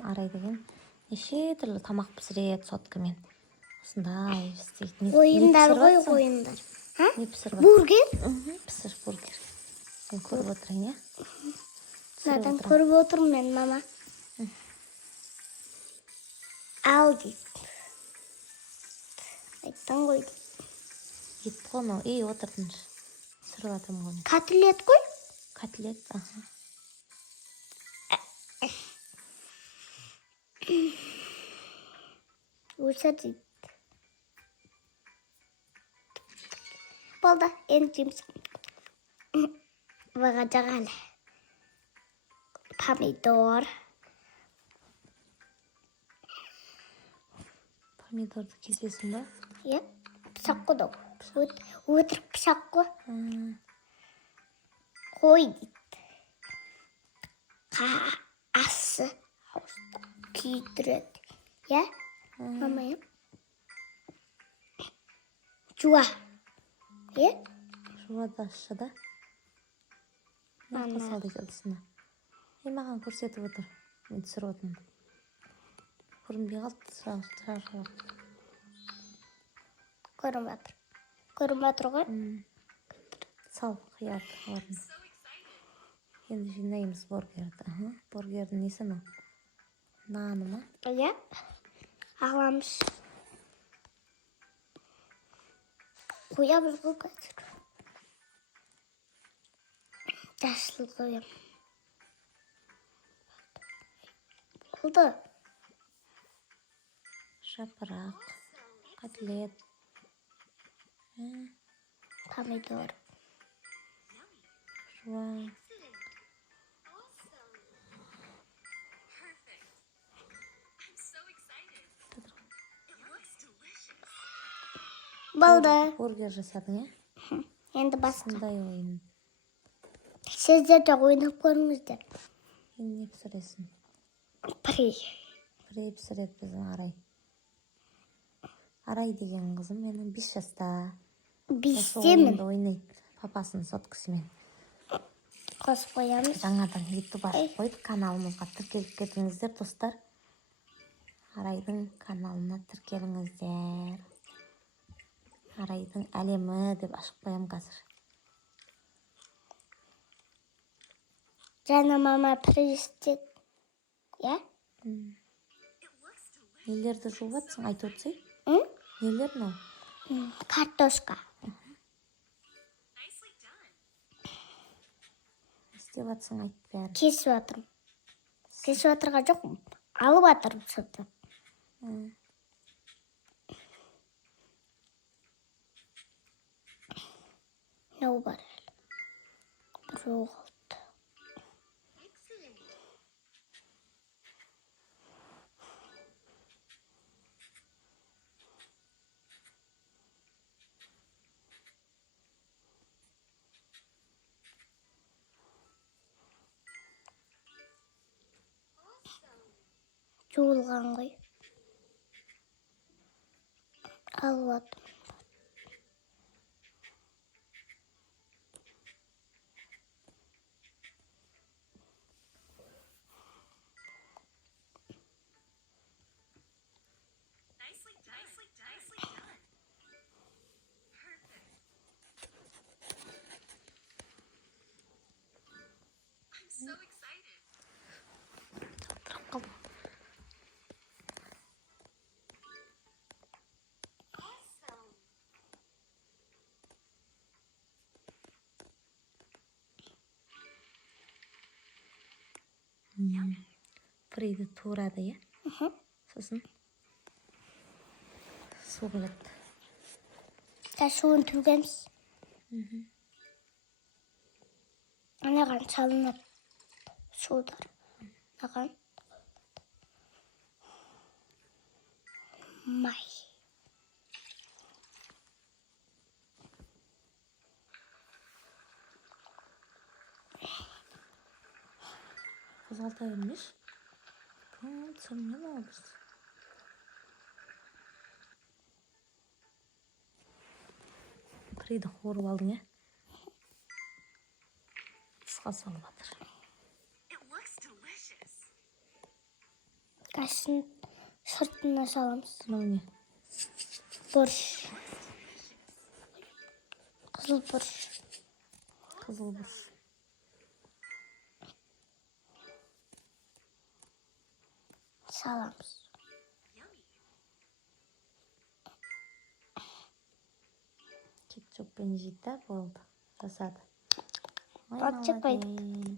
Арай деген неше түрлі тамақ пісіреді соткамен. Осындай істейді. Ойындар ғой, ойындар. Не пісіріп? Бургер? Пісір бургер. Мен көріп отырайын, е? Надан көріп отырмын мен, мама. Ал дейді. Айттан ғой дейді. Ет қоны, отырдыңшы. Сырып атырмын ғой. Котлет қой? Котлет, Өсір дейді. Болды, енді жеміз. Баға жағалы. Помидор. Помидорды кесесің ба? Е, пышақ қойды. Өтірік пышақ қой. Қой дейді. Асы күйдіреді. Е? Мама, е? Жуа. Е? Жуады ашы да? Мақта салды келдісіне. Маған көрсетіп отыр. Мен түсіріп отырмын. Көрінбей қалды. Шағыр. Көрініп отыр ғой? Сал, қияр. Енді жинаймыз бургерді. Бургердің несі ма? Наны ма? Иә. Аламыз. Қоямыз ғой қазір. Жасыл қоям. Болды. Жапырақ. Котлет. Помидор. Жуа. Болды. Бургер жасадың, е? Енді басқа. Сондай ойын. Сіздер де ойнап көріңіздер. Енді не пісіресің? Пірей пісіреді біздің Арай. Арай деген қызым менің 5 жаста. 5-темін. Ойнайды папасының соткасымен. Қосып қоямыз. Жаңадан YouTube ашып қойды. Каналымызға тіркеліп кетіңіздер, достар. Арайдың каналына тіркеліңіздер. Арайдың әлемі деп ашып қоям қазір. Жаңа мама пірестет. Е? Нелерді жуып атсың, айтып өтсей? Нелер мынау? Картошка. Істеп атсың, айт бәрі. Кесіп атырым. Кесіп атырға жоқ, алып атырым соты. Нау бар әлі. Жоғалды. Жуылған ғой. Алып атырым. Фриді турады, е? Сосын су келеді. Суын түргеніз. Анаған салынып судар. Анаған май. Қызғалтай емес. Түсірмейін ол біз. Фриді қуырып алдың, е? Тысқа салып атыр. Қасын сыртына саламыз. Мынау не? Бұрыш. Қызыл бұрыш. Қызыл бұрыш. Саламыз. Кетчуппен жейді, болды. Жасады. Ой, От шықпайды. молодец.